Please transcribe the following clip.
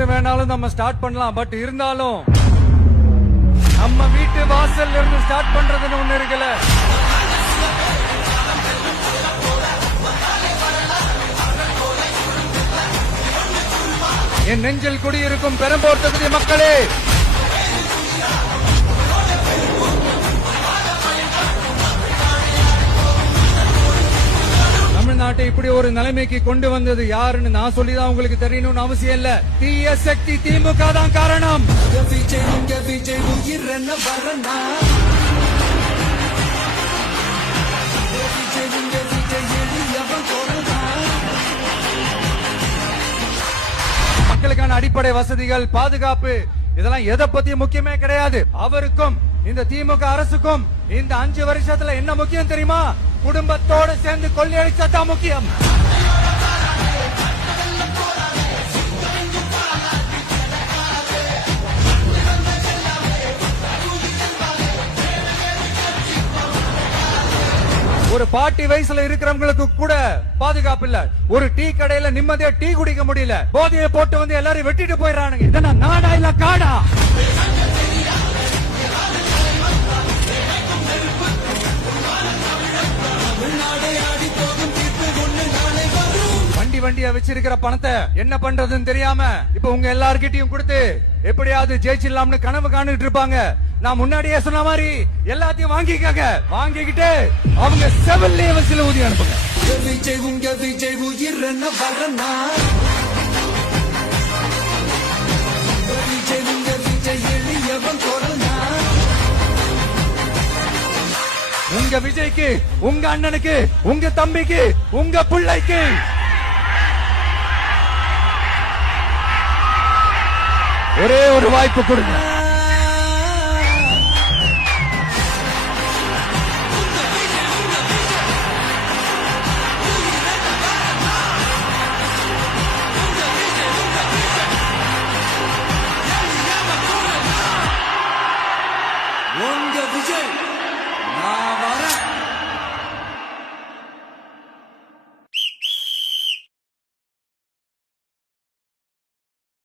இருந்து வேணாலும் நம்ம ஸ்டார்ட் பண்ணலாம். பட் இருந்தாலும் நம்ம வீட்டு வாசல்ல இருந்து ஸ்டார்ட் பண்றதுன்னு ஒண்ணு இருக்குல்ல. என் நெஞ்சில் குடியிருக்கும் பெரம்பூர் தொகுதி மக்களே, தமிழ்நாட்டை இப்படி ஒரு நிலைமைக்கு கொண்டு வந்தது யாருன்னு நான் சொல்லிதான் உங்களுக்கு தெரியணும்னு அவசியம் இல்ல. தீய சக்தி திமுக தான் காரணம். மக்களுக்கான அடிப்படை வசதிகள், பாதுகாப்பு, இதெல்லாம் எதை பத்தியும் முக்கியமே கிடையாது. அவருக்கும் இந்த திமுக அரசுக்கும் இந்த 5 வருஷத்துல என்ன முக்கியம் தெரியுமா? குடும்பத்தோடு சேர்ந்து கொள்ளையடிச்சதான் முக்கியம். ஒரு பாட்டி வயசுல இருக்கிறவங்களுக்கு கூட பாதுகாப்பு இல்ல. ஒரு டீ கடையில நிம்மதியா டீ குடிக்க முடியல. போதையை போட்டு வந்து எல்லாரும் வெட்டிட்டு போயிடறானுங்க. இதெல்லாம் நாடா இல்ல காடா? வண்டியா வச்சிருக்கிற பணத்தை என்ன பண்றதுன்னு தெரியாம இப்ப உங்க எல்லார்கிட்டயும் கொடுத்து எப்படியாவது ஜெயிச்சிடலாம்னு கனவு காணிட்டு இருப்பாங்க. நான் முன்னாடியே சொன்ன மாதிரி எல்லாத்தையும் வாங்கிக்கங்க. வாங்கிக்கிட்டு அவங்க செவல்லே வசில ஊதி அனுப்புங்க. உங்க விஜய்க்கு, உங்க அண்ணனுக்கு, உங்க தம்பிக்கு, உங்க பிள்ளைக்கு ஒரே ஒரு வாய்ப்பு கொடுங்க. உங்க விஜய்